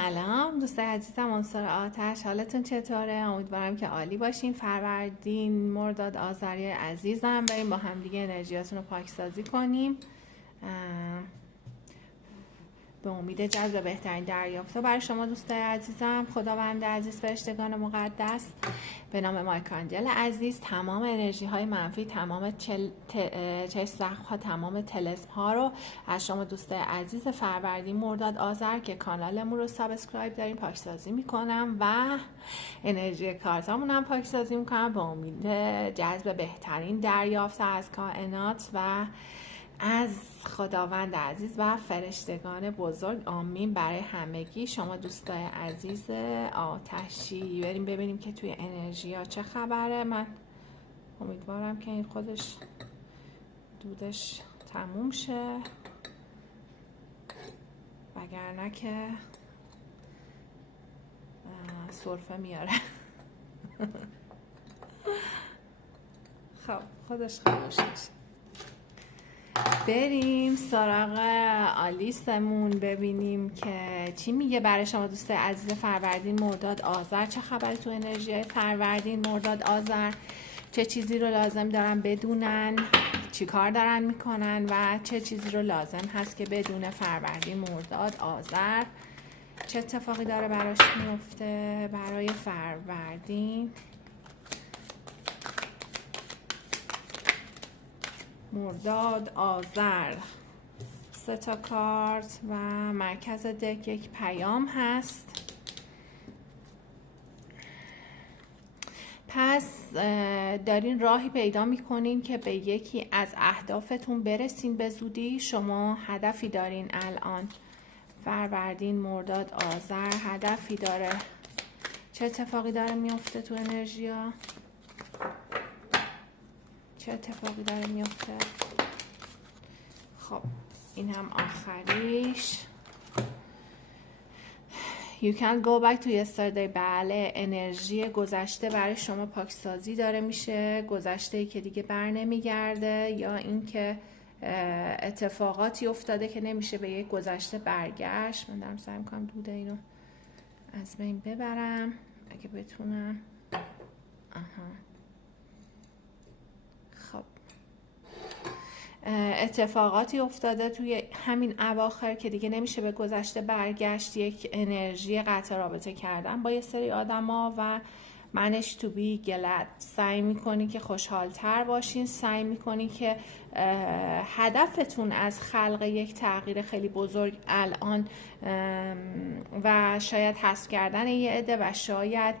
سلام دوستای عزیزم، عنصر آتش، حالتون چطوره؟ امیدوارم که عالی باشین. فروردین، مرداد، آذری عزیزم، بریم با هم دیگه انرژیاتون رو پاکسازی کنیم به امید جذب بهترین دریافت‌ها برای شما دوستای عزیزم. خداوند عزیز، فرشتگان مقدس، به نام مایکانجل عزیز، تمام انرژی های منفی، تمام چشم‌ها، تمام طلسم ها رو از شما دوستای عزیز فروردین، مرداد، آذر که کانالمون رو سابسکرایب دارین پاکسازی میکنم و انرژی کارتامون هم پاکسازی میکنم به امید جذب بهترین دریافت از کائنات و از خداوند عزیز و فرشتگان بزرگ. آمین برای همگی شما دوستای عزیز آتشی. بریم ببینیم که توی انرژی ها چه خبره. من امیدوارم که این خودش دودش تموم شه، وگرنه که سرفه میاره. خب خودش خاموش میشه. بریم سراغ آلیسمون ببینیم که چی میگه برای شما دوستای عزیز فروردین، مرداد، آذر. چه خبره تو انرژی فروردین، مرداد، آذر؟ چه چیزی رو لازم دارن بدونن، چی کار دارن میکنن و چه چیزی رو لازم هست که بدون فروردین، مرداد، آذر چه اتفاقی داره براش میفته برای فروردین، مرداد، آذر. 3 تا کارت و مرکز دک یک پیام هست. پس دارین راهی پیدا میکنین که به یکی از اهدافتون برسین به زودی. شما هدفی دارین الان، فروردین، مرداد، آذر هدفی داره. چه اتفاقی داره میفته تو انرژیا؟ چه اتفاقی داره میفته؟ خب این هم آخریش. You can go back to yesterday. بله، انرژی گذشته برای شما پاکسازی داره میشه، گذشته‌ای که دیگه بر نمیگرده، یا اینکه اتفاقاتی افتاده که نمیشه به یک گذشته برگشت. من دارم سعی میکنم دود اینو از بین ببرم اگه بتونم. خب اتفاقاتی افتاده توی همین اواخر که دیگه نمیشه به گذشته برگشت. یک انرژی قطع رابطه کردن با یه سری آدما و manage to be glad. سعی میکنی که خوشحالتر باشین، سعی میکنی که هدفتون از خلق یک تغییر خیلی بزرگ الان و شاید حذف کردن یه عده و شاید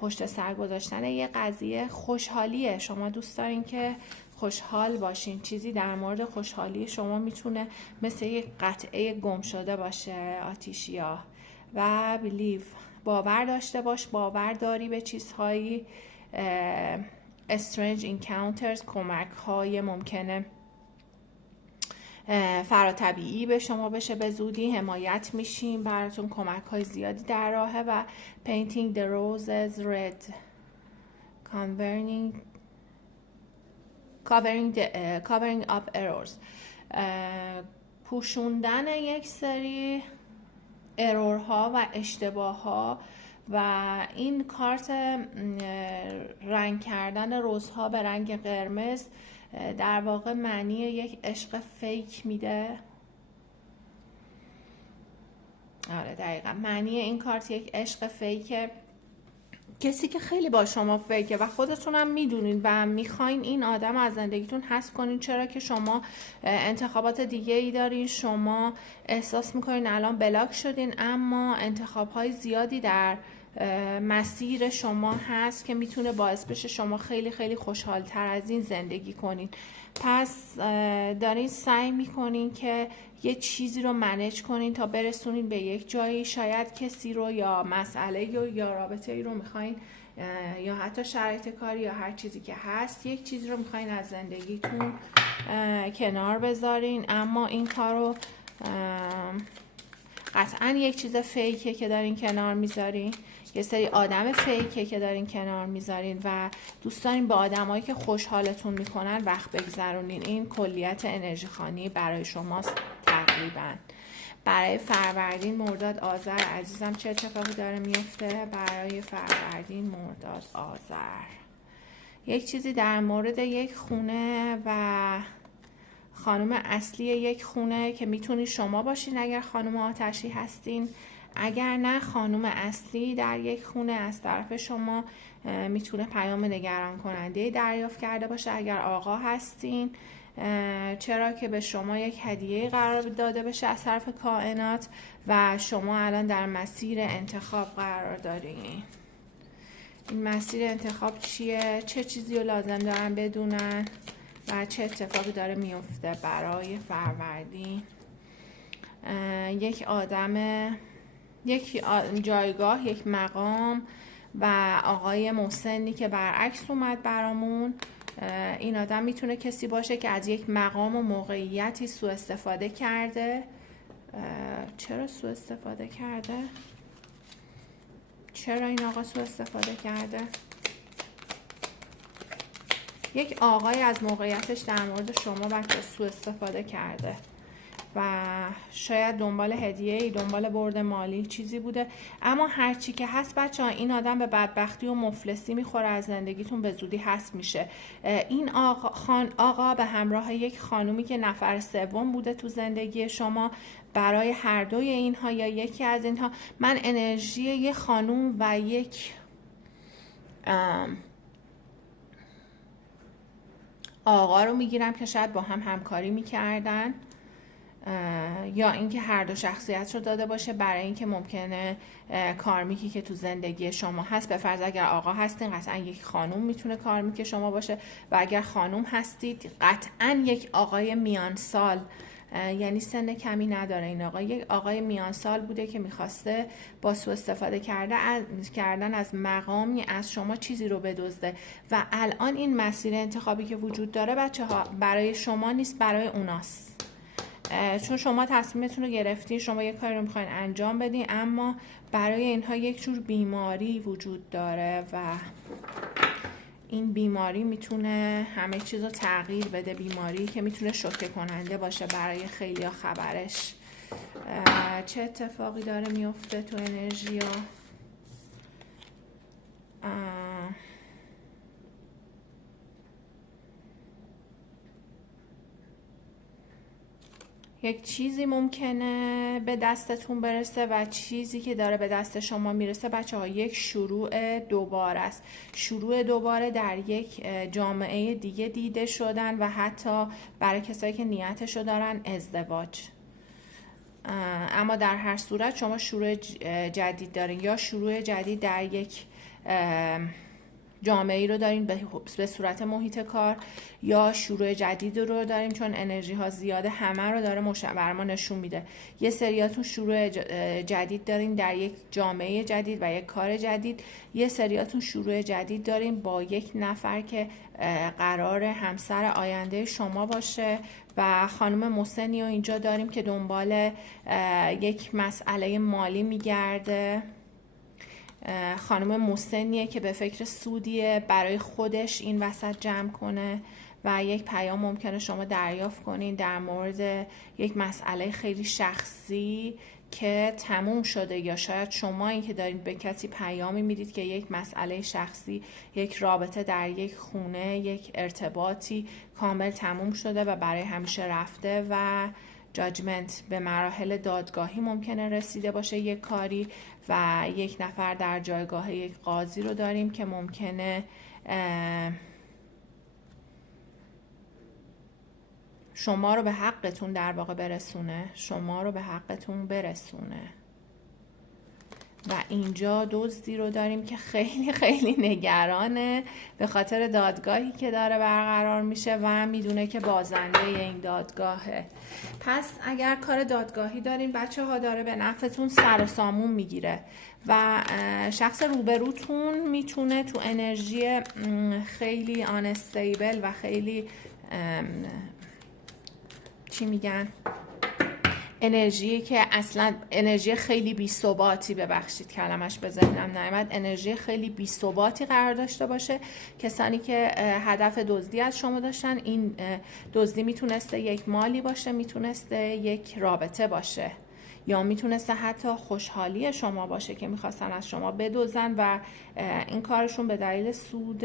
پشت سر گذاشتن یه قضیه خوشحالیه. شما دوست دارین که خوشحال باشین. چیزی در مورد خوشحالی شما میتونه مثل یک قطعه گم شده باشه. آتیشیا و believe، باور داشته باش، باور داری به چیزهایی. strange encounters، کمک های ممکنه فراتبیعی به شما بشه به زودی. حمایت میشیم، براتون کمک های زیادی در راهه. و painting the roses red، covering up errors، پوشوندن یک سری ارورها و اشتباهها. و این کارت رنگ کردن روزها به رنگ قرمز در واقع معنی یک عشق فیک میده. آره دقیقا معنی این کارت یک عشق فیکه، کسی که خیلی با شما فیکه و خودتونم میدونین و میخواین این آدم از زندگیتون حذف کنین. چرا که شما انتخابات دیگه ای دارین، شما احساس میکنین الان بلاک شدین، اما انتخاب های زیادی در مسیر شما هست که میتونه باعث بشه شما خیلی خیلی خوشحالتر از این زندگی کنین. پس دارین سعی میکنین که یه چیزی رو منیج کنین تا برسونین به یک جایی. شاید کسی رو یا مسئله یا رابطه ای رو میخواین، یا حتی شرایط کاری یا هر چیزی که هست، یک چیزی رو میخواین از زندگیتون کنار بذارین. اما این کار رو قطعا یک چیز فیکه که دارین کنار میذارین، یه سری آدم فیکه که دارین کنار میذارین و دوست دارین با آدمایی که خوشحالتون میکنن وقت بگذرونین. این کلیت انرژی خانی برای شماست تقریبا. برای فروردین مرداد آذر عزیزم چه اتفاقی داره میفته؟ برای فروردین مرداد آذر یک چیزی در مورد یک خونه و خانم اصلی یک خونه که میتونی شما باشین اگر خانم آتشی هستین، اگر نه خانم اصلی در یک خونه از طرف شما میتونه پیام نگران کننده دریافت کرده باشه. اگر آقا هستین، چرا که به شما یک هدیه قرار داده بشه از طرف کائنات و شما الان در مسیر انتخاب قرار دارین. این مسیر انتخاب چیه؟ چه چیزی رو لازم دارن بدونن و چه اتفاقی داره میفته برای فروردین؟ یک آدم، یک جایگاه، یک مقام و آقای مسنی که برعکس اومد برامون. این آدم میتونه کسی باشه که از یک مقام و موقعیتی سوء استفاده کرده. چرا سوء استفاده کرده؟ چرا این آقا سوء استفاده کرده؟ یک آقای از موقعیتش در مورد شما بچه سوء استفاده کرده و شاید دنبال هدیه‌ای، دنبال برد مالی چیزی بوده. اما هرچی که هست بچه ها، این آدم به بدبختی و مفلسی میخوره، از زندگیتون به زودی هست میشه. این آقا به همراه یک خانومی که نفر سوم بوده تو زندگی شما، برای هر دوی اینها یا یکی از اینها من انرژی یک خانوم و یک آقا رو میگیرم که شاید با هم همکاری میکردن یا اینکه هر دو شخصیت رو داده باشه برای اینکه ممکنه کارمیکی که تو زندگی شما هست، به فرض اگر آقا هستین قطعا یک خانوم میتونه کارمیک شما باشه و اگر خانوم هستید قطعا یک آقای میان سال، یعنی سن کمی نداره این آقا، یک آقای میان سال بوده که میخواسته با سوء استفاده کردن از مقامی از شما چیزی رو بدزده و الان این مسیر انتخابی که وجود داره بچه ها برای شما نیست، برای اوناست. چون شما تصمیمتون رو گرفتین، شما یک کاری رو میخواین انجام بدین، اما برای اینها یک جور بیماری وجود داره و این بیماری میتونه همه چیز رو تغییر بده. بیماری که میتونه شوکه کننده باشه برای خیلی ها خبرش. چه اتفاقی داره میفته تو انرژی ها؟ یک چیزی ممکنه به دستتون برسه و چیزی که داره به دست شما میرسه بچه ها یک شروع دوباره است. شروع دوباره در یک جامعه دیگه دیده شدن و حتی برای کسایی که نیتشو دارن ازدواج. اما در هر صورت شما شروع جدید دارین، یا شروع جدید در یک جامعه رو داریم به صورت محیط کار، یا شروع جدید رو داریم چون انرژی ها زیاده، همه رو داره بر ما نشون میده. یه سریاتون شروع جدید داریم در یک جامعه جدید و یک کار جدید، یه سریاتون شروع جدید داریم با یک نفر که قرار همسر آینده شما باشه و خانم مسنی رو اینجا داریم که دنبال یک مسئله مالی میگرده. خانم مسنیه که به فکر سودیه برای خودش این وسط جمع کنه و یک پیام ممکنه شما دریافت کنین در مورد یک مسئله خیلی شخصی که تموم شده، یا شاید شما این که دارید به کسی پیامی میدید که یک مسئله شخصی، یک رابطه در یک خونه، یک ارتباطی کامل تموم شده و برای همیشه رفته و جاجمنت به مراحل دادگاهی ممکنه رسیده باشه یک کاری و یک نفر در جایگاه یک قاضی رو داریم که ممکنه شما رو به حقتون در واقع برسونه، شما رو به حقتون برسونه. و اینجا دزدی رو داریم که خیلی خیلی نگرانه به خاطر دادگاهی که داره برقرار میشه و میدونه که بازنده این دادگاهه. پس اگر کار دادگاهی دارین بچه ها داره به نفعتون سر و سامون میگیره و شخص روبروتون میتونه تو انرژی خیلی آنستیبل و خیلی چی میگن، انرژی که اصلا انرژی خیلی بی‌ثباتی، ببخشید کلمش به ذهنم نیامد، انرژی خیلی بی‌ثباتی قرار داشته باشه. کسانی که هدف دزدی از شما داشتن، این دزدی میتونسته یک مالی باشه، میتونسته یک رابطه باشه، یا میتونسته حتی خوشحالی شما باشه که میخواستن از شما بدزدن و این کارشون به دلیل سود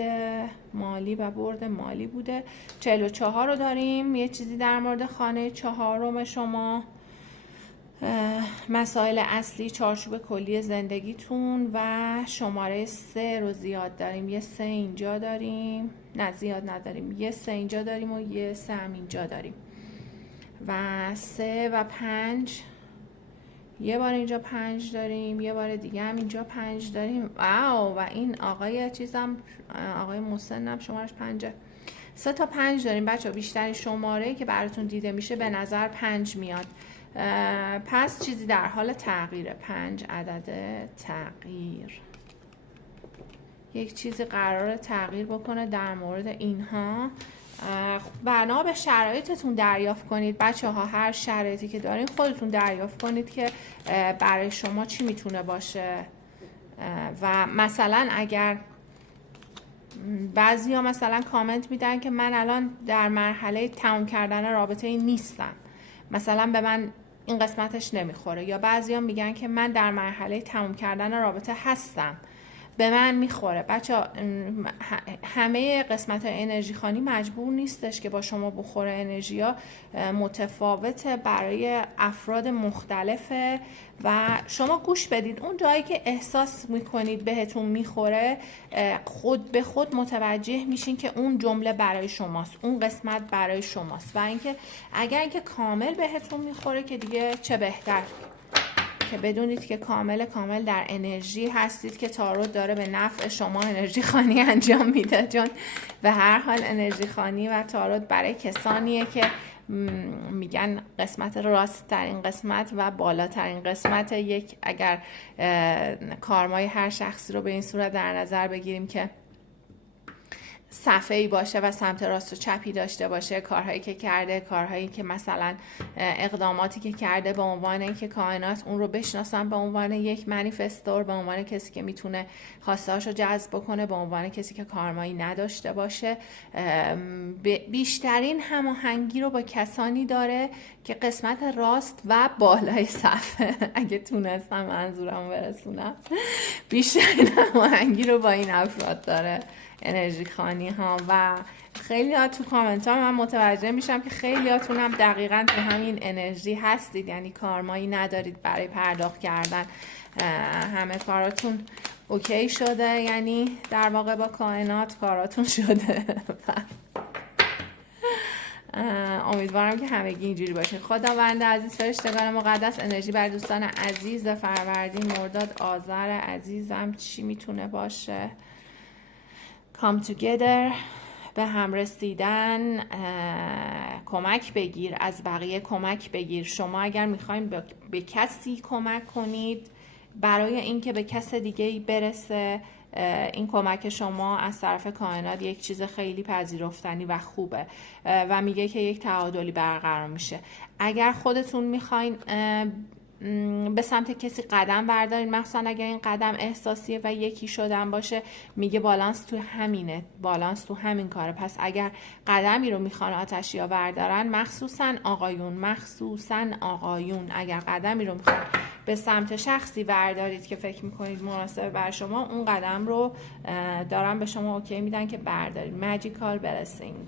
مالی و برد مالی بوده. 44 رو داریم، یه چیزی در مورد خانه 4 شما، مسائل اصلی، چارچوب کلی زندگیتون و شماره 3 رو زیاد داریم. یه 3 اینجا داریم، نه زیاد نداریم، یه 3 اینجا داریم و یه 3 هم اینجا داریم و 3 و 5 یه بار اینجا 5 داریم، یه بار دیگه هم اینجا 5 داریم. واو. و این آقای چیزم، آقای مسنم شمارش 5. 3 تا 5 داریم بچه ها. بیشتری شماره که براتون دیده میشه به نظر 5 میاد. پس چیزی در حال تغییره. 5 عدد تغییر. یک چیزی قراره تغییر بکنه در مورد اینها. بنا به شرایطتون دریافت کنید بچه ها. هر شرایطی که دارین خودتون دریافت کنید که برای شما چی میتونه باشه. و مثلا اگر بعضی ها مثلا کامنت میدن که من الان در مرحله تموم کردن رابطه ای نیستم، مثلا به من این قسمتش نمیخوره. یا بعضی ها میگن که من در مرحله تموم کردن رابطه هستم، به من میخوره. بچه همه قسمت های انرژی خانی مجبور نیستش که با شما بخوره. انرژی ها متفاوته برای افراد مختلفه و شما گوش بدید. اون جایی که احساس میکنید بهتون میخوره، خود به خود متوجه میشین که اون جمله برای شماست، اون قسمت برای شماست. و اینکه اگر که کامل بهتون میخوره که دیگه چه بهتر که بدونید که کامل در انرژی هستید که تاروت داره به نفع شما انرژی خانی انجام میده. چون به هر حال انرژی خانی و تاروت برای کسانیه که میگن قسمت راست ترین قسمت و بالاترین قسمت یک، اگر کارمای هر شخصی رو به این صورت در نظر بگیریم که صفحه‌ای باشه و سمت راست و چپی داشته باشه، کارهایی که کرده، کارهایی که مثلا اقداماتی که کرده، به عنوان اینکه کائنات اون رو بشناسن به عنوان یک منیفستور، به عنوان کسی که میتونه خواسته‌هاشو جذب بکنه، به عنوان کسی که کارمایی نداشته باشه. بیشترین هماهنگی رو با کسانی داره که قسمت راست و بالای صفحه، اگه تونستم منظورم برسونم، بیشترین هماهنگی رو با این افراد داره انرژی خانی ها. و خیلی ها تو کامنت ها من متوجه میشم که خیلی هاتون هم دقیقا تو همین انرژی هستید، یعنی کارمایی ندارید برای پرداخت کردن، همه کاراتون اوکی شده، یعنی در واقع با کائنات کاراتون شده. امیدوارم که همگی اینجوری باشین. خداوند عزیز، فرشتگان مقدس، انرژی بر دوستان عزیز فروردین، مرداد، آذر عزیزم چی میتونه باشه؟ come together، به هم رسیدن، کمک بگیر، از بقیه کمک بگیر. شما اگر میخواین به کسی کمک کنید برای اینکه به کس دیگه‌ای برسه، این کمک شما از طرف کائنات یک چیز خیلی پذیرفتنی و خوبه و میگه که یک تعادلی برقرار میشه. اگر خودتون میخواین به سمت کسی قدم بردارین، مخصوصا اگر این قدم احساسیه و یکی شدن باشه، میگه بالانس تو همینه، بالانس تو همین کاره. پس اگر قدمی رو میخوان آتشیا بردارن، مخصوصا آقایون اگر قدمی رو میخوان به سمت شخصی بردارید که فکر میکنید مناسب بر شما، اون قدم رو دارن به شما اوکی میدن که بردارید. ماجیکال بلسینگ،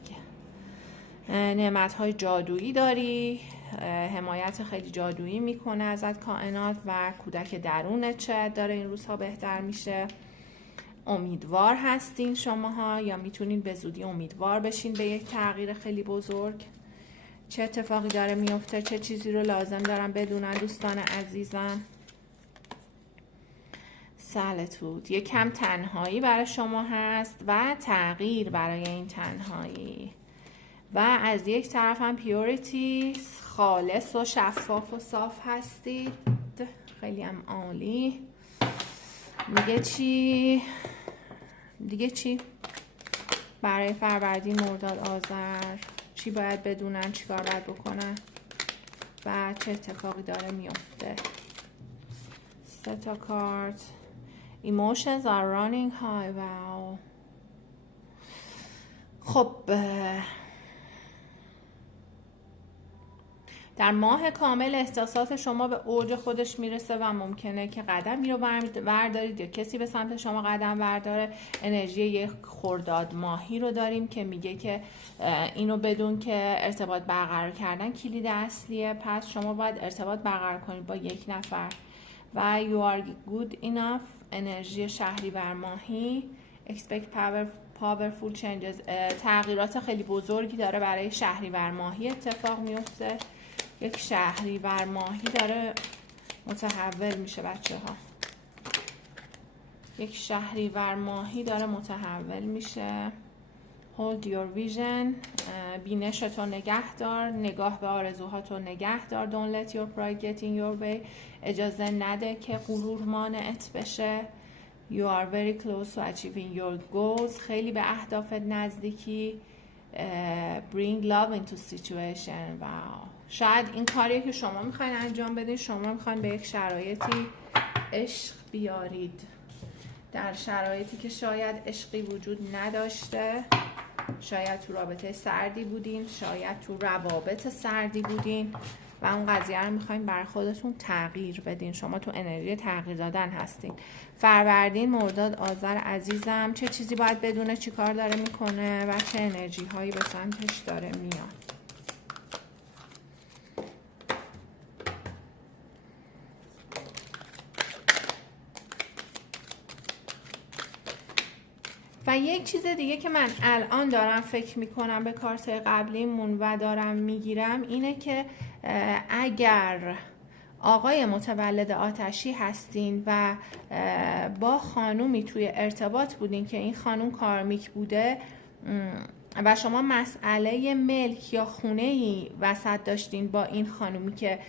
نعمت‌های جادویی داری، حمایت خیلی جادویی میکنه ازت کائنات و کودک درونت چه داره این روزها بهتر میشه. امیدوار هستین شماها یا میتونین به زودی امیدوار بشین به یک تغییر خیلی بزرگ. چه اتفاقی داره میفته، چه چیزی رو لازم دارم بدونن دوستان عزیزم. سالتود، یک کم تنهایی برای شما هست و تغییر برای این تنهایی. و از یک طرف هم پیوریتی، خالص و شفاف و صاف هستید. خیلی هم عالی. دیگه چی برای فروردین، مرداد، آذر چی باید بدونن، چی کار باید بکنن و چه اتفاقی داره میفته؟ 3 تا کارت. Emotions are running high. wow. خب در ماه کامل احساسات شما به اوج خودش میرسه و ممکنه که قدمی رو بردارید یا کسی به سمت شما قدم برداره. انرژی یک خرداد ماهی رو داریم که میگه که اینو بدون که ارتباط برقرار کردن کلید اصلیه. پس شما باید ارتباط برقرار کنید با یک نفر. و you are good enough، انرژی شهریور ماهی. expect powerful changes، تغییرات خیلی بزرگی داره برای شهریور ماهی اتفاق میفته. یک شهریور ماهی داره متحول میشه بچه ها. یک شهریور ماهی داره متحول میشه. hold your vision، بینشتو نگه دار، نگاه به آرزوهاتو نگه دار. don't let your pride get in your way، اجازه نده که غرور مانعت بشه. you are very close to achieving your goals، خیلی به اهدافت نزدیکی. bring love into situation، و شاید این کاریه که شما میخواین انجام بدین. شما میخواین به یک شرایطی عشق بیارید، در شرایطی که شاید عشقی وجود نداشته. شاید تو رابطه سردی بودین، شاید تو روابط سردی بودین و اون قضیه رو میخواین بر خودتون تغییر بدین. شما تو انرژی تغییر دادن هستین. فروردین، مرداد، آذر عزیزم، چه چیزی باید بدونه چی کار داره میکنه و چه انرژی هایی به سمتش داره میاد. و یک چیز دیگه که من الان دارم فکر میکنم به کارت قبلیمون و دارم میگیرم اینه که اگر آقای متولد آتشی هستین و با خانومی توی ارتباط بودین که این خانوم کارمیک بوده و شما مسئله ملک یا خونه‌ای وسط داشتین با این خانومی که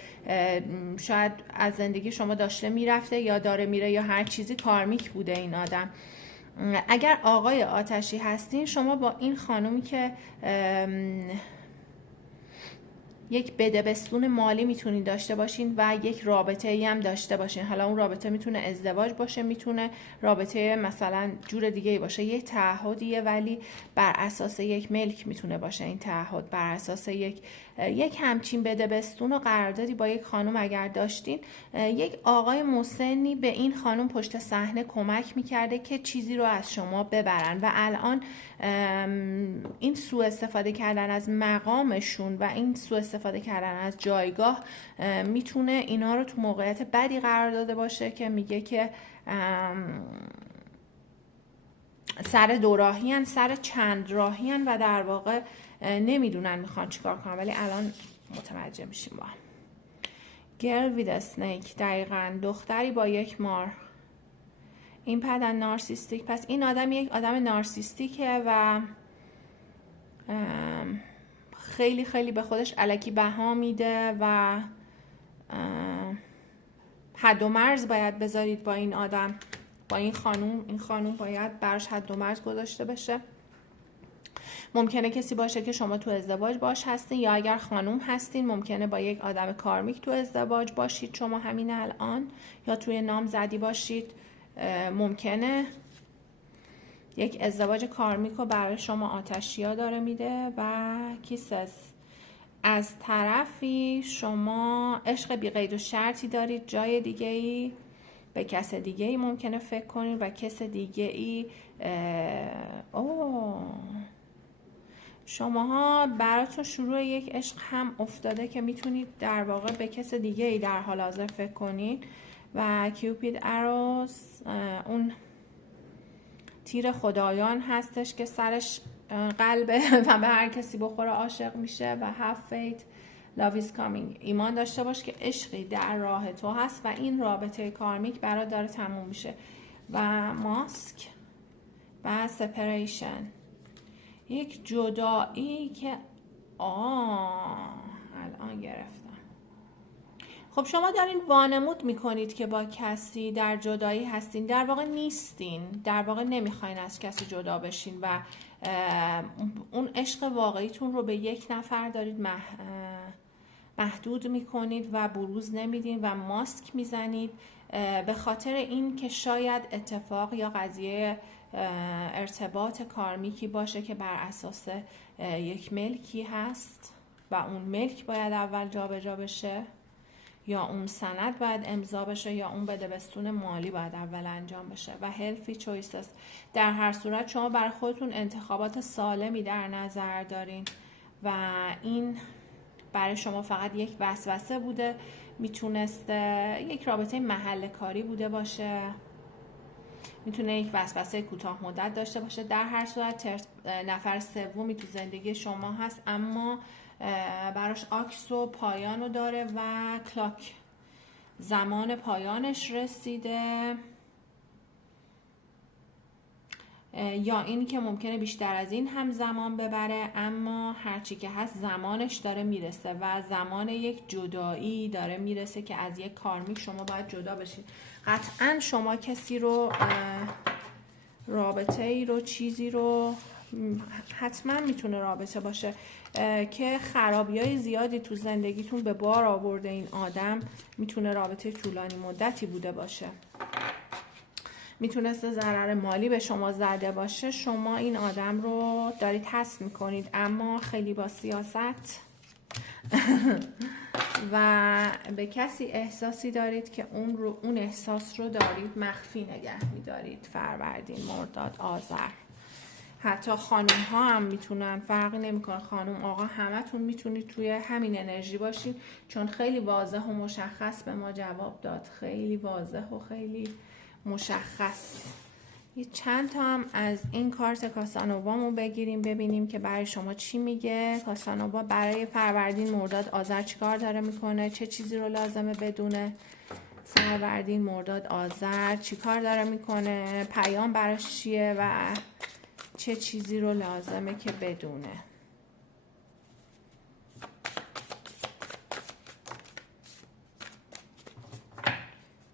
شاید از زندگی شما داشته میرفته یا داره میره یا هر چیزی، کارمیک بوده این آدم. اگر آقای آتشی هستین، شما با این خانومی که یک بدبستون مالی میتونید داشته باشین و یک رابطه ای هم داشته باشین. حالا اون رابطه میتونه ازدواج باشه، میتونه رابطه مثلا جور دیگه ای باشه، یک تعهدیه ولی بر اساس یک ملک میتونه باشه. این تعهد بر اساس یک همچین بدبستون و قراردادی با یک خانم اگر داشتین، یک آقای مسنی به این خانم پشت صحنه کمک میکرده که چیزی رو از شما ببرن و الان این سوء استفاده کردن از مقامشون و این سوء استفاده کردن از جایگاه میتونه اینا رو تو موقعیت بدی قرار داده باشه که میگه که سر دوراهی سر چند راهی و در واقع نمیدونن میخوان چیکار کنن، ولی الان متوجه میشیم با هم. Girl with a snake، دقیقاً دختری با یک مار. این پدن نارسیستیک، پس این آدم یک آدم نارسیستیکه و خیلی خیلی به خودش الکی بها میده و حد و مرز باید بذارید با این آدم، با این خانوم. این خانوم باید براش حد و مرز گذاشته بشه. ممکنه کسی باشه که شما تو ازدواج باش هستین، یا اگر خانوم هستین ممکنه با یک آدم کارمیک تو ازدواج باشید شما همین الان، یا توی نامزدی باشید. ممکنه یک ازدواج کارمیک رو برای شما آتشیا داره میده. و کیسس، از طرفی شما عشق بی قید و شرطی دارید جای دیگه ای، به کس دیگه ای ممکنه فکر کنید و کس دیگه ای شماها براتون شروع یک عشق هم افتاده که میتونید در واقع به کس دیگه ای در حال حاضر فکر کنید. و کیوپید اروس اون تیر خدایان هستش که سرش قلبه و به هر کسی بخوره عاشق میشه. و have faith love is coming، ایمان داشته باش که عشقی در راه تو هست و این رابطه کارمیک برات داره تموم میشه. و ماسک و سپریشن، یک جدایی که الان گرفتم. خب شما دارین وانمود میکنید که با کسی در جدایی هستین، در واقع نیستین، در واقع نمیخواین از کسی جدا بشین و اون عشق واقعیتون رو به یک نفر دارید محدود میکنید و بروز نمیدین و ماسک میزنید به خاطر این که شاید اتفاق یا قضیه ارتباط کارمیکی باشه که بر اساس یک ملکی هست. و اون ملک باید اول جابجا بشه، یا اون سند باید امضا بشه، یا اون بدبستون مالی باید اول انجام بشه. و healthy choices، در هر صورت شما برای خودتون انتخابات سالمی در نظر دارین و این برای شما فقط یک وسوسه بوده. میتونسته یک رابطه محل کاری بوده باشه، میتونه یک وسوسه کوتاه مدت داشته باشه. در هر صورت نفر سومی تو زندگی شما هست، اما براش آکس و پایانو داره و کلاک، زمان پایانش رسیده، یا این که ممکنه بیشتر از این هم زمان ببره، اما هرچی که هست زمانش داره میرسه و زمان یک جدایی داره میرسه که از یک کارمیک شما باید جدا بشید. قطعا شما کسی رو، رابطه ای رو، چیزی رو، حتما میتونه رابطه باشه که خرابی های زیادی تو زندگیتون به بار آورده. این آدم میتونه رابطه طولانی مدتی بوده باشه، میتونسته ضرر مالی به شما زده باشه، شما این آدم رو دارید حذف میکنید، اما خیلی با سیاست و به کسی احساسی دارید که اون احساس رو دارید مخفی نگه میدارید. فروردین، مرداد، آذر. حتی خانوم ها هم میتونن، فرقی نمیکنه خانوم آقا، همتون میتونید توی همین انرژی باشین، چون خیلی واضح و مشخص به ما جواب داد، خیلی واضح و خیلی مشخص. یه چند تا هم از این کارت کاسانووامو بگیریم ببینیم که برای شما چی میگه. کاسانووا برای فروردین، مرداد، آذر چیکار داره میکنه، چه چیزی رو لازمه بدونه. فروردین، مرداد، آذر چیکار داره میکنه، پیام براش چیه و چه چیزی رو لازمه که بدونه.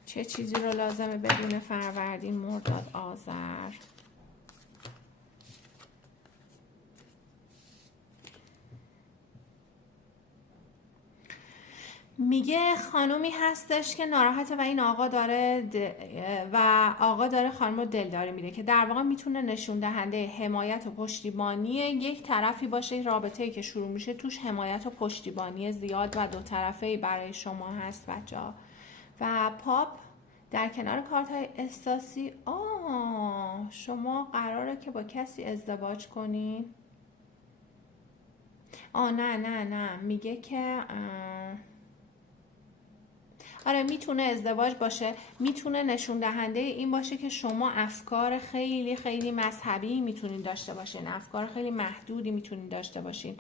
چه چیزی رو لازمه بدونه فروردین، مرداد، آذر. میگه خانومی هستش که ناراحته و این آقا داره آقا داره خانم رو دلداری میده، که در واقع میتونه نشون دهنده حمایت و پشتیبانی یک طرفی باشه. رابطه‌ای که شروع میشه توش حمایت و پشتیبانی زیاد و دو طرفه‌ای برای شما هست بچه‌ها. و پاپ در کنار کارت‌های احساسی، شما قراره که با کسی ازدواج کنین. نه میگه که آره میتونه ازدواج باشه، میتونه نشون دهنده این باشه که شما افکار خیلی خیلی مذهبی میتونین داشته باشین، افکار خیلی محدودی میتونین داشته باشین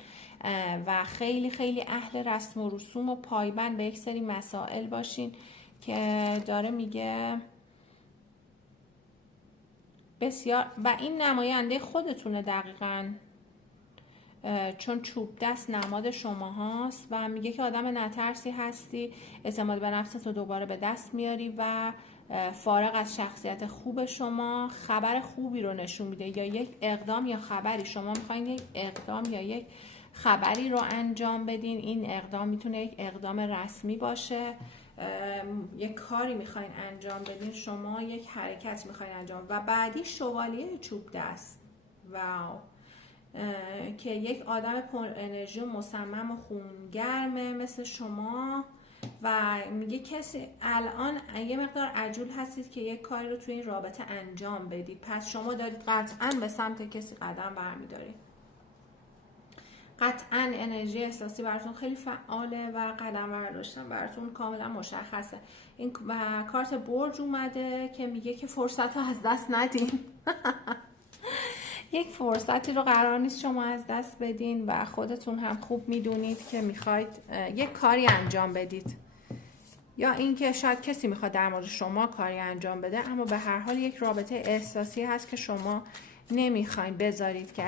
و خیلی خیلی اهل رسم و رسوم و پایبند به یک سری مسائل باشین، که داره میگه بسیار. و این نماینده خودتونه دقیقاً، چون چوب دست نماد شما هاست و میگه که آدم نترسی هستی، اعتماد به نفست رو دوباره به دست میاری و فارغ از شخصیت خوب شما خبر خوبی رو نشون میده، یا یک اقدام یا خبری. شما میخواین یک اقدام یا یک خبری رو انجام بدین. این اقدام میتونه یک اقدام رسمی باشه، یک کاری میخواین انجام بدین، شما یک حرکت میخواین انجام. و بعدی شوالیه چوب دست، واو، که یک آدم پر انرژی و مصمم و خونگرمه مثل شما و میگه کسی الان یه مقدار عجول هستید که یک کاری رو توی این رابطه انجام بدید، پس شما دارید قطعاً به سمت کسی قدم برمیدارید. قطعاً انرژی احساسی براتون خیلی فعاله و قدم برداشتن براتون کاملا مشخصه. این و کارت برج اومده که میگه که فرصت رو از دست ندین. یک فرصتی رو قرار نیست شما از دست بدین و خودتون هم خوب میدونید که میخواید یک کاری انجام بدید، یا اینکه شاید کسی میخواد در مورد شما کاری انجام بده، اما به هر حال یک رابطه احساسی هست که شما نمیخواین بذارید که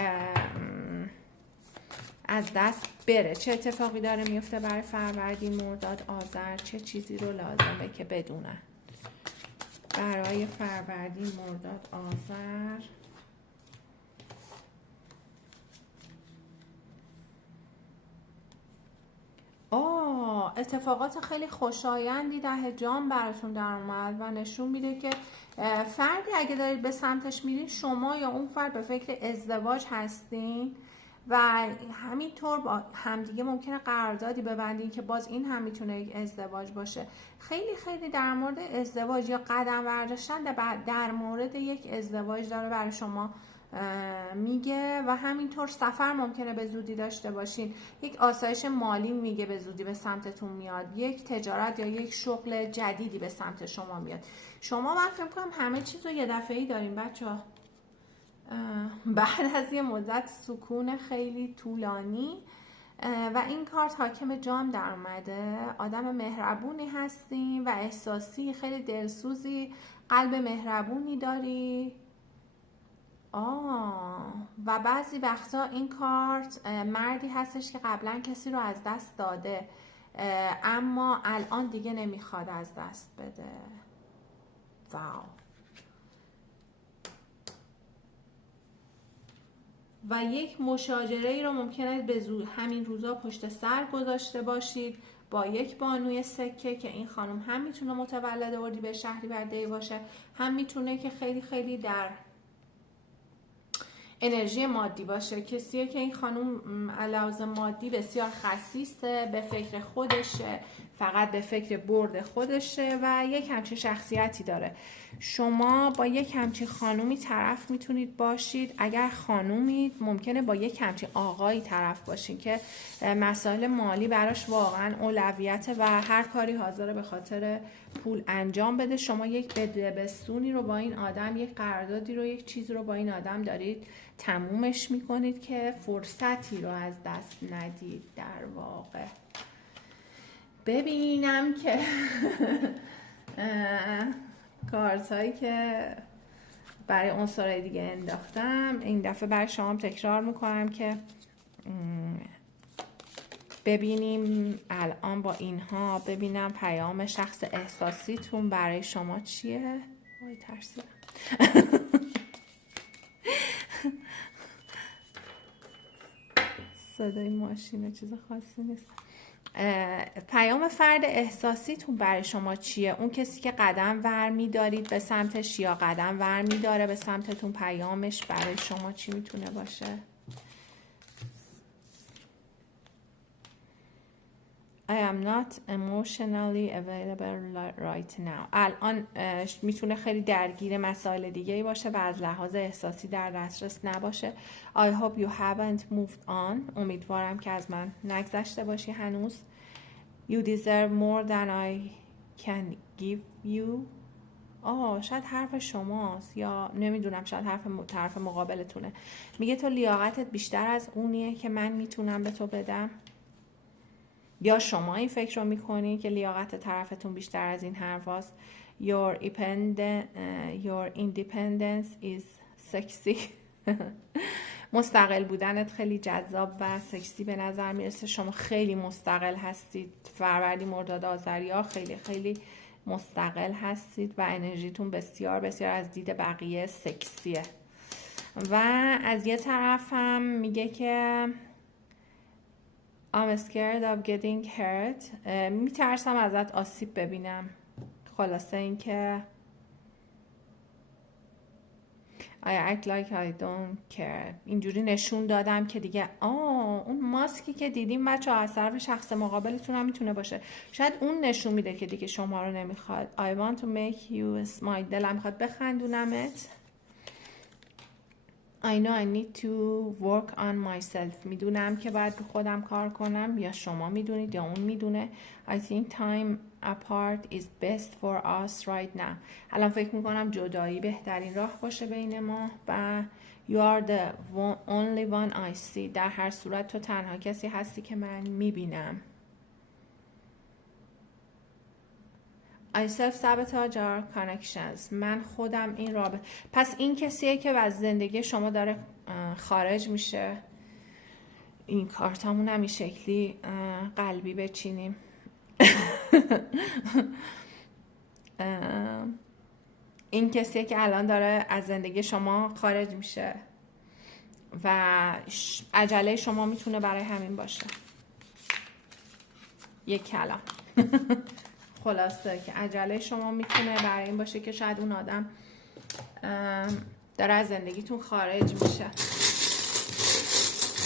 از دست بره. چه اتفاقی داره میفته برای فروردین، مرداد، آذر؟ چه چیزی رو لازمه که بدونن برای فروردین، مرداد، آذر؟ اتفاقات خیلی خوشایندی در جام براتون در اومد و نشون میده که فردی اگه دارید به سمتش میرین، شما یا اون فرد به فکر ازدواج هستین و همینطور با همدیگه ممکنه قراردادی ببندین که باز این هم میتونه یک ازدواج باشه. خیلی خیلی در مورد ازدواج یا قدم برداشتن در مورد یک ازدواج داره برای شما میگه. و همینطور سفر ممکنه به زودی داشته باشین، یک آسایش مالی میگه به زودی به سمتتون میاد، یک تجارت یا یک شغل جدیدی به سمت شما میاد. شما من فکر کنم همه چیز رو یه دفعه‌ای داریم بچه‌ها. بعد از یه مدت سکون خیلی طولانی و این کارت حاکم جام در اومده. آدم مهربونی هستی و احساسی، خیلی دلسوزی، قلب مهربونی داری. و بعضی وقتا این کارت مردی هستش که قبلا کسی رو از دست داده اما الان دیگه نمیخواد از دست بده. واو. و یک مشاجره ای رو ممکنه به همین روزا پشت سر گذاشته باشید با یک بانوی سکه که این خانم هم میتونه متولد اردیبهشت شهریور باشه، هم میتونه که خیلی خیلی در انرژی مادی باشه. کسیه که این خانم علاوه مادی بسیار خسیسه، به فکر خودشه، فقط به فکر برد خودشه و یک همچین شخصیتی داره. شما با یک همچین خانومی طرف میتونید باشید. اگر خانومید ممکنه با یک همچین آقایی طرف باشین که مسائل مالی براش واقعا اولویته و هر کاری حاضره به خاطر پول انجام بده. شما یک بدبستونی رو با این آدم، یک قراردادی رو، یک چیزی رو با این آدم دارید تمومش میکنید که فرصتی رو از دست ندید. در واقع ببینم که کارت هایی که برای عنصرهای دیگه انداختم این دفعه برای شما تکرار میکنم که ببینیم الان با اینها، ببینم پیام شخص احساسیتون برای شما چیه. وای ترسیدم. صدای ماشین چیز خاصی نیست. پیام فرد احساسیتون برای شما چیه؟ اون کسی که قدم ور می‌دارید به سمتش یا قدم ور می‌داره به سمتتون، پیامش برای شما چی میتونه باشه؟ I am not emotionally available right now. الان میتونه خیلی درگیر مسائل دیگه‌ای باشه و از لحاظ احساسی در دسترس نباشه. I hope you haven't moved on. امیدوارم که از من نگذشته باشی هنوز. You deserve more than I can give you. شاید حرف شماست یا نمیدونم، شاید طرف مقابلتونه. میگه تو لیاقتت بیشتر از اونیه که من میتونم به تو بدم. یا شما این فکر رو میکنی که لیاقت طرفتون بیشتر از این حرف هست. Your independence is sexy. مستقل بودنت خیلی جذاب و سکسی به نظر میرسه. شما خیلی مستقل هستید. فروردین مرداد آذریا خیلی خیلی مستقل هستید و انرژیتون بسیار بسیار از دید بقیه سکسیه. و از یه طرف هم میگه که I'm scared of getting hurt. میترسم ازت آسیب ببینم. خلاصه این که I act like I don't care. اینجوری نشون دادم که دیگه اون ماسکی که دیدیم بچه ها از طرف شخص مقابلتون هم میتونه باشه. شاید اون نشون میده که دیگه شما رو نمیخواد. I want to make you smile. دلم میخواد بخندونمت. I know I need to work on myself. میدونم که باید رو خودم کار کنم. یا شما میدونید یا اون میدونه. I think time apart is best for us right now. الان فکر میکنم جدایی بهترین راه باشه بین ما. و you are the only one I see. در هر صورت تو تنها کسی هستی که من میبینم. I self-sabotage our connections. من خودم این رابطه. پس این کسیه که از زندگی شما داره خارج میشه. این کارتامون هم این شکلی قلبی بچینیم. این کسیه که الان داره از زندگی شما خارج میشه و عجله شما میتونه برای همین باشه. یک کلام. خلاصه که عجله شما میتونه برای این باشه که شاید اون آدم داره از زندگیتون خارج میشه.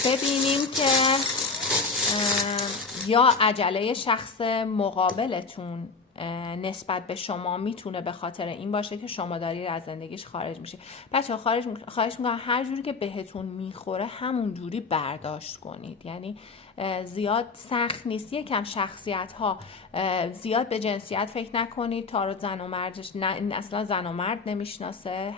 ببینیم که یا عجله شخص مقابلتون نسبت به شما میتونه به خاطر این باشه که شما دارید از زندگیش خارج میشه. بچه ها خواهش میکنم هر جوری که بهتون میخوره همون جوری برداشت کنید. یعنی زیاد سخت نیست. یکم شخصیت ها زیاد به جنسیت فکر نکنید. تارot زن و مردش نه، اصلا زن و مرد نمیشناسه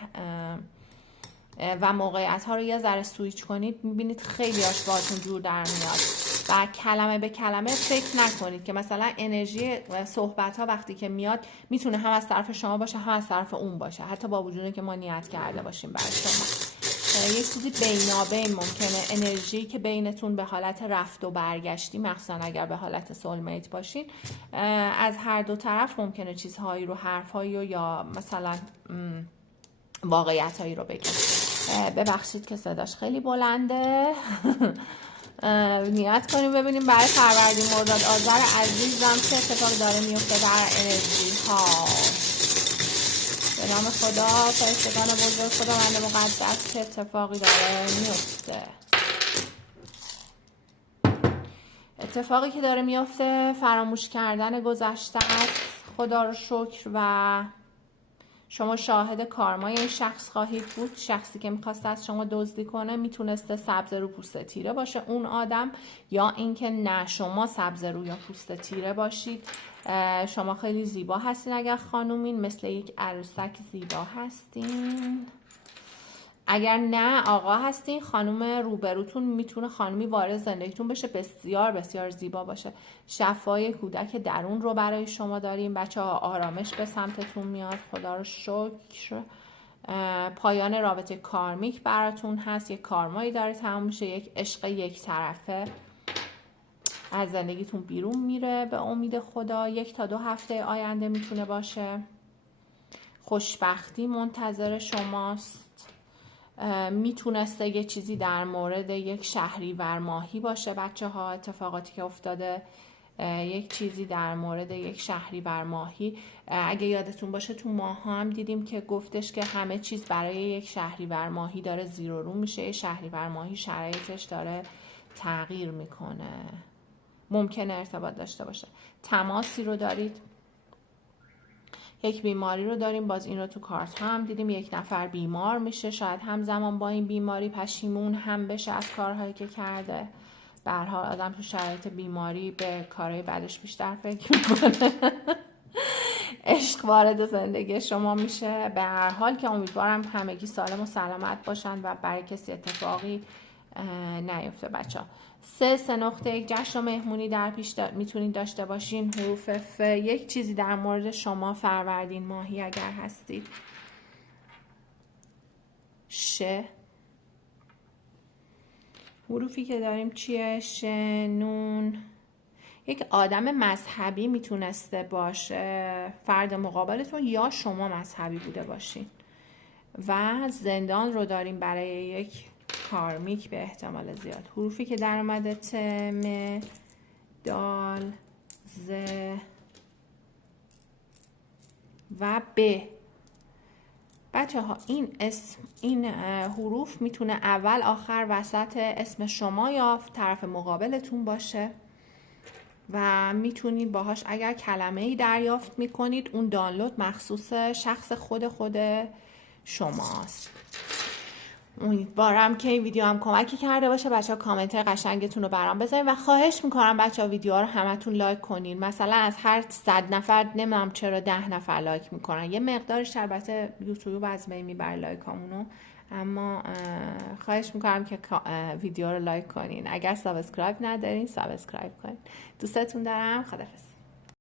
و موقعیت ها رو یه ذره سویچ کنید میبینید خیلی هاش باهاتون جور در میاد و کلمه به کلمه فکر نکنید که مثلا انرژی صحبت ها وقتی که میاد میتونه هم از طرف شما باشه هم از طرف اون باشه، حتی با وجودی که ما نیت کرده باشیم برای شما. یک چیزی بینابین ممکنه، انرژی که بینتون به حالت رفت و برگشتی، مخصوصا اگر به حالت سولمیت باشین، از هر دو طرف ممکنه چیزهایی رو، حرفهایی رو یا مثلا واقعیتهایی رو بگید. ببخشید که صداش خیلی بلنده. نیت کنیم ببینیم برای فروردین مرداد آذر عزیزم چه اتفاقی داره میفته در انرژی ها. به نام خدا، فرشتگان بزرگ، خداوند مقدس، چه اتفاقی داره میفته؟ اتفاقی که داره میفته فراموش کردن گذشته است. خدا رو شکر. و شما شاهد کارمای این شخص خواهید بود. شخصی که میخواسته از شما دزدی کنه میتونسته سبز رو پوست تیره باشه اون آدم، یا اینکه نه شما سبز رو یا پوست تیره باشید. شما خیلی زیبا هستین اگر خانومین، مثل یک عروسک زیبا هستین. اگر نه آقا هستین، خانم روبروتون میتونه خانمی وارد زندگیتون بشه، بسیار بسیار زیبا باشه. شفای کودک درون رو برای شما داریم بچه ها. آرامش به سمتتون میاد. خدا رو شکر. پایان رابطه کارمیک براتون هست. یک کارمایی داره تموم میشه. یک عشق یک طرفه از زندگیتون بیرون میره به امید خدا. 1 تا 2 هفته آینده میتونه باشه. خوشبختی منتظر شماست. میتونسته یه چیزی در مورد یک شهریور ماهی باشه بچه ها. اتفاقاتی که افتاده یک چیزی در مورد یک شهریور ماهی. اگه یادتون باشه تو ماه هم دیدیم که گفتش که همه چیز برای یک شهریور ماهی داره زیر و رو میشه. شهریور ماهی شرایطش داره تغییر میکنه. ممکنه ارتباط داشته باشه. تماسی رو دارید. یک بیماری رو داریم، باز این رو تو کارت هم دیدیم. یک نفر بیمار میشه، شاید همزمان با این بیماری پشیمون هم بشه از کارهایی که کرده. به هر حال آدم تو شرایط بیماری به کارهای بعدش بیشتر فکر میکنه. عشق وارد زندگی شما میشه. به هر حال که امیدوارم همگی سالم و سلامت باشن و برای کسی اتفاقی نیفته بچه ها. 3 نقطه یک جشن و مهمونی در پیش میتونید داشته باشین. حروف ف. یک چیزی در مورد شما فروردین ماهی اگر هستید. ش. حروفی که داریم چیه؟ ش، نون. یک آدم مذهبی میتونسته باشه فرد مقابلتون، یا شما مذهبی بوده باشین. و زندان رو داریم برای یک کارمیک به احتمال زیاد. حروفی که در اومده ت، م، دال، ز و ب. بچه ها این حروف میتونه اول آخر وسط اسم شما یا طرف مقابلتون باشه و میتونید باهاش اگر کلمه‌ای دریافت میکنید اون دانلود مخصوص شخص خود شماست. امیدوارم که این ویدیو هم کمکی کرده باشه. بچه ها کامنت قشنگتون رو برام بذارین و خواهش میکنم بچه ها ویدیو ها رو همتون لایک کنین. مثلا از هر 100 نفر نمیدونم چرا 10 نفر لایک میکنن. یه مقدارش البته یوتیوب از بین میبره لایکامونو، اما خواهش میکنم که ویدیو رو لایک کنین. اگر سابسکرایب ندارین سابسکرایب کنین. دوستتون دارم. خداحافظ.